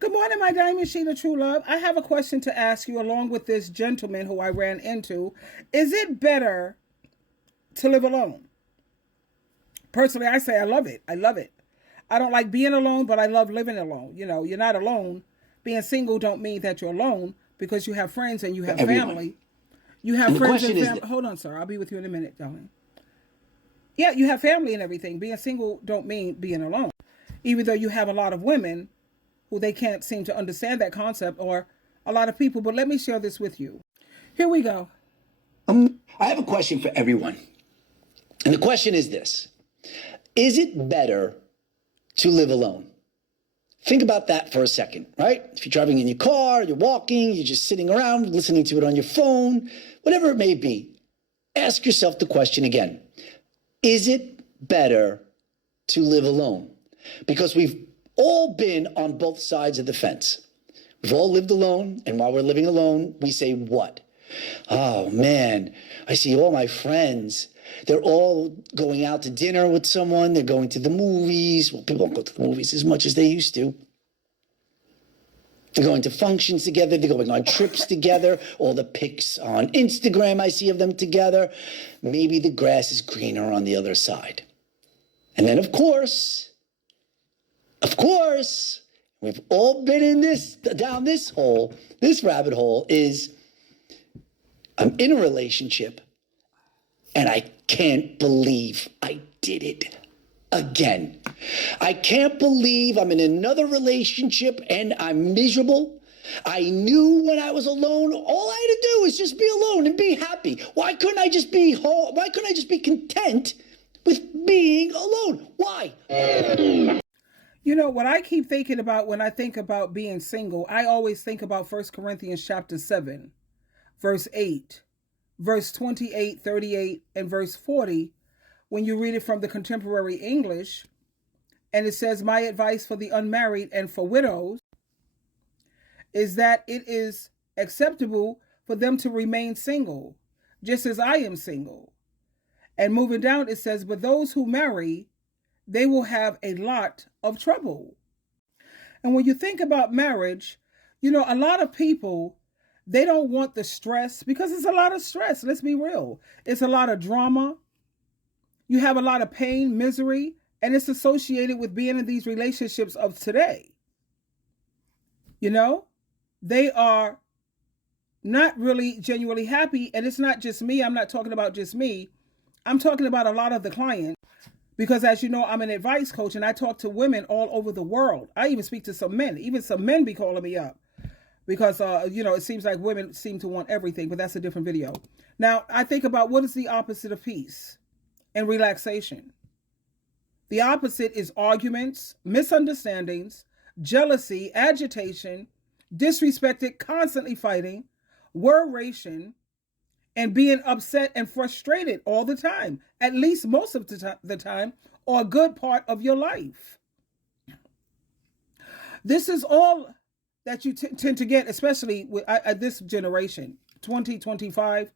Good morning, my diamond SheilaTruelove. I have a question to ask you along with this gentleman who I ran into. Is it better to live alone? Personally, I say I love it. I love it. I don't like being alone, but I love living alone. You know, you're not alone. Being single don't mean that you're alone because you have friends and you have Everyone. family. You have And the friends and question is, family. Hold on, sir. I'll be with you in a minute, darling. Yeah, you have family and everything. Being single don't mean being alone. Even though you have a lot of women who they can't seem to understand that concept, or a lot of people. But let me share this with you. Here we go. I have a question for everyone. And the question is this: is it better to live alone? Think about that for a second, right? If you're driving in your car, you're walking, you're just sitting around, listening to it on your phone, whatever it may be, ask yourself the question again. Is it better to live alone? Because we've all been on both sides of the fence. We've all lived alone, and while we're living alone, we say what? Oh man, I see all my friends. They're all going out to dinner with someone. They're going to the movies. Well, people don't go to the movies as much as they used to. They're going to functions together. They're going on trips together. All the pics on Instagram I see of them together. Maybe the grass is greener on the other side. And then, of course, we've all been in this, down this hole, this rabbit hole is, I'm in a relationship and I can't believe I did it again. I can't believe I'm in another relationship and I'm miserable. I knew when I was alone, all I had to do was just be alone and be happy. Why couldn't I just be home? Why couldn't I just be content with being alone? Why? You know what I keep thinking about when I think about being single? I always think about 1 Corinthians chapter 7, verse 8, verse 28, 38, and verse 40. When you read it from the contemporary English, and it says, my advice for the unmarried and for widows is that it is acceptable for them to remain single, just as I am single. And moving down, it says, but those who marry, they will have a lot of trouble. And when you think about marriage, you know, a lot of people, they don't want the stress because it's a lot of stress. Let's be real. It's a lot of drama. You have a lot of pain, misery, and it's associated with being in these relationships of today. You know, they are not really genuinely happy. And it's not just me. I'm not talking about just me. I'm talking about a lot of the clients. Because as you know, I'm an advice coach and I talk to women all over the world. I even speak to some men. Even some men be calling me up. Because, you know, it seems like women seem to want everything, but that's a different video. Now, I think about what is the opposite of peace and relaxation. The opposite is arguments, misunderstandings, jealousy, agitation, disrespected, constantly fighting, worration, and being upset and frustrated all the time, at least most of the time, or a good part of your life. This is all that you tend to get, especially with this generation, 2025,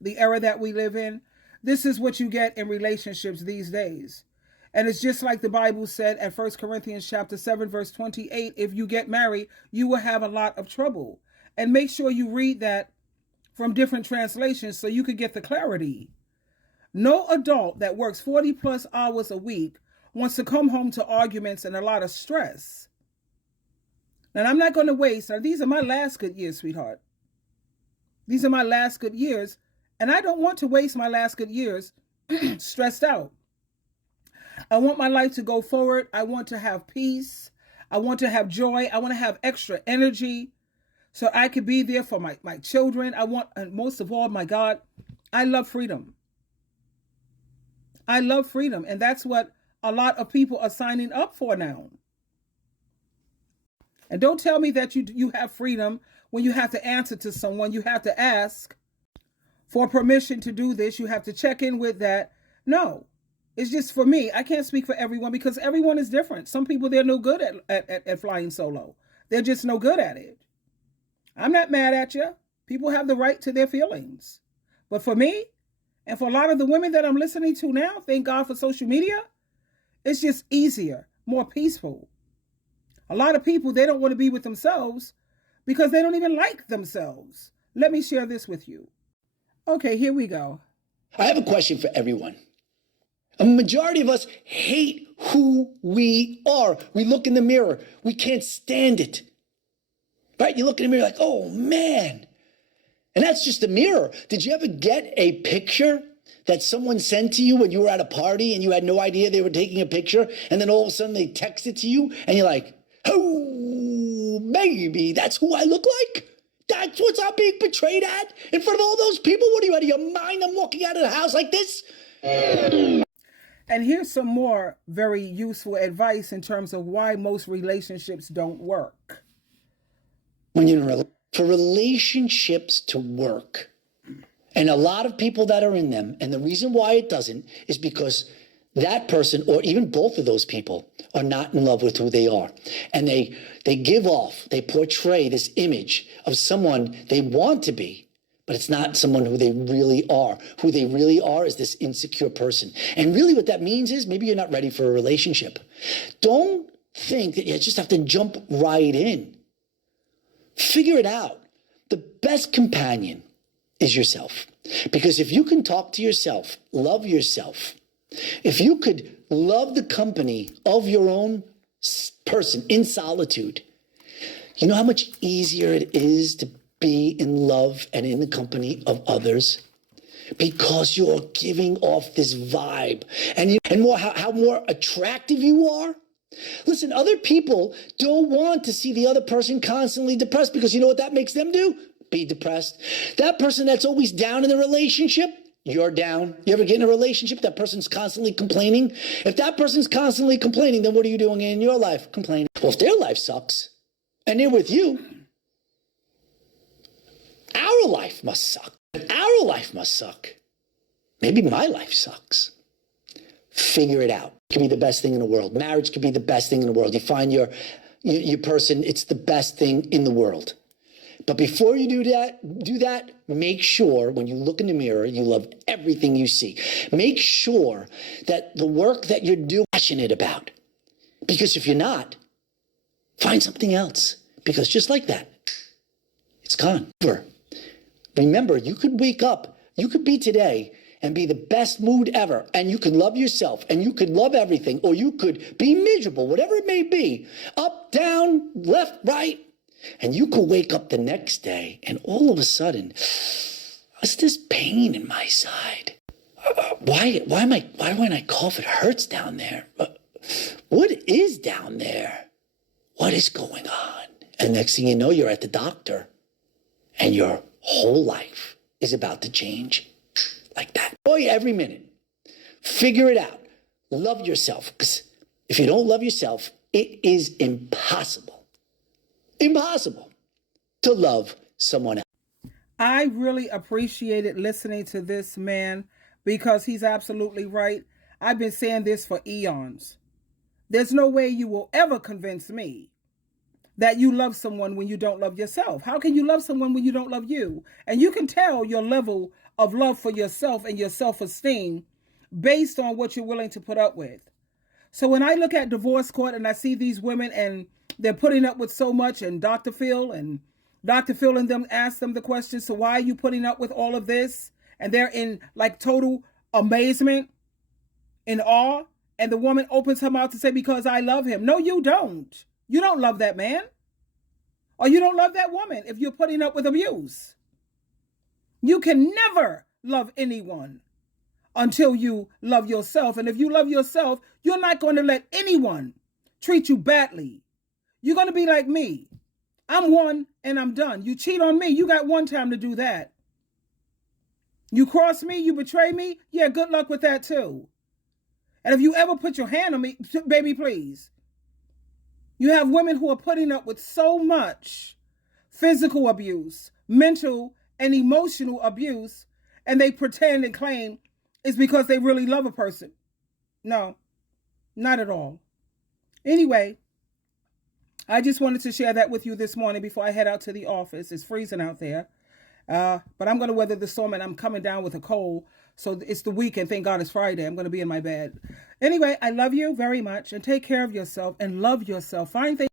the era that we live in. This is what you get in relationships these days. And it's just like the Bible said at 1 Corinthians chapter 7, verse 28, if you get married, you will have a lot of trouble. And make sure you read that from different translations so you could get the clarity. No adult that works 40 plus hours a week wants to come home to arguments and a lot of stress. And I'm not going to waste, now these are my last good years, sweetheart. These are my last good years, and I don't want to waste my last good years stressed out. I want my life to go forward. I want to have peace. I want to have joy. I want to have extra energy so I could be there for my children. I want, and most of all, my God, I love freedom. I love freedom. And that's what a lot of people are signing up for now. And don't tell me that you have freedom when you have to answer to someone. You have to ask for permission to do this. You have to check in with that. No, it's just for me. I can't speak for everyone because everyone is different. Some people, they're no good at flying solo. They're just no good at it. I'm not mad at you. People have the right to their feelings. But for me, and for a lot of the women that I'm listening to now, thank God for social media, it's just easier, more peaceful. A lot of people, they don't want to be with themselves because they don't even like themselves. Let me share this with you. Okay, here we go. I have a question for everyone. A majority of us hate who we are. We look in the mirror. We can't stand it. Right? You look in the mirror like, oh, man. And that's just a mirror. Did you ever get a picture that someone sent to you when you were at a party and you had no idea they were taking a picture? And then all of a sudden they text it to you and you're like, oh, baby, that's who I look like? That's what I'm being portrayed at? In front of all those people? What are you, out of your mind? I'm walking out of the house like this? And here's some more very useful advice in terms of why most relationships don't work. When you're for relationships to work, and a lot of people that are in them, and the reason why it doesn't is because that person, or even both of those people, are not in love with who they are. And they give off, they portray this image of someone they want to be, but it's not someone who they really are. Who they really are is this insecure person. And really what that means is maybe you're not ready for a relationship. Don't think that you just have to jump right in. Figure it out. The best companion is yourself. Because if you can talk to yourself, love yourself, if you could love the company of your own person in solitude, you know how much easier it is to be in love and in the company of others? Because you're giving off this vibe and how more attractive you are. Listen, other people don't want to see the other person constantly depressed because you know what that makes them do? Be depressed. That person that's always down in the relationship, you're down. You ever get in a relationship, that person's constantly complaining? If that person's constantly complaining, then what are you doing in your life? Complaining. Well, if their life sucks and they're with you, our life must suck. Our life must suck. Maybe my life sucks. Figure it out. It can be the best thing in the world. Marriage can be the best thing in the world. You find your person, it's the best thing in the world. But before you do that, make sure when you look in the mirror, you love everything you see. Make sure that the work that you're doing, you're passionate about. Because if you're not, find something else. Because just like that, it's gone. Remember, you could wake up, you could be today and be the best mood ever, and you could love yourself, and you could love everything, or you could be miserable, whatever it may be, up, down, left, right. And you could wake up the next day and all of a sudden, what's this pain in my side? Why when I cough, it hurts down there? What is down there? What is going on? And next thing you know, you're at the doctor and your whole life is about to change like that. Enjoy every minute. Figure it out. Love yourself. Because if you don't love yourself, it is impossible to love someone else. I really appreciated listening to this man because he's absolutely right. I've been saying this for eons. There's no way you will ever convince me that you love someone when you don't love yourself. How can you love someone when you don't love you? And you can tell your level of love for yourself and your self-esteem based on what you're willing to put up with. So when I look at divorce court and I see these women and they're putting up with so much, and Dr. Phil and them ask them the question, so why are you putting up with all of this? And they're in like total amazement, in awe. And the woman opens her mouth to say, because I love him. No, you don't. You don't love that man. Or you don't love that woman if you're putting up with abuse. You can never love anyone until you love yourself. And if you love yourself, you're not going to let anyone treat you badly. You're going to be like me. I'm one and I'm done. You cheat on me, you got one time to do that. You cross me, you betray me, yeah, good luck with that too. And if you ever put your hand on me, baby, please. You have women who are putting up with so much physical abuse, mental and emotional abuse, and they pretend and claim it's because they really love a person. No, not at all. Anyway, I just wanted to share that with you this morning before I head out to the office. It's freezing out there. But I'm going to weather the storm, and I'm coming down with a cold. So it's the weekend. Thank God it's Friday. I'm going to be in my bed. Anyway, I love you very much, and take care of yourself and love yourself. Find things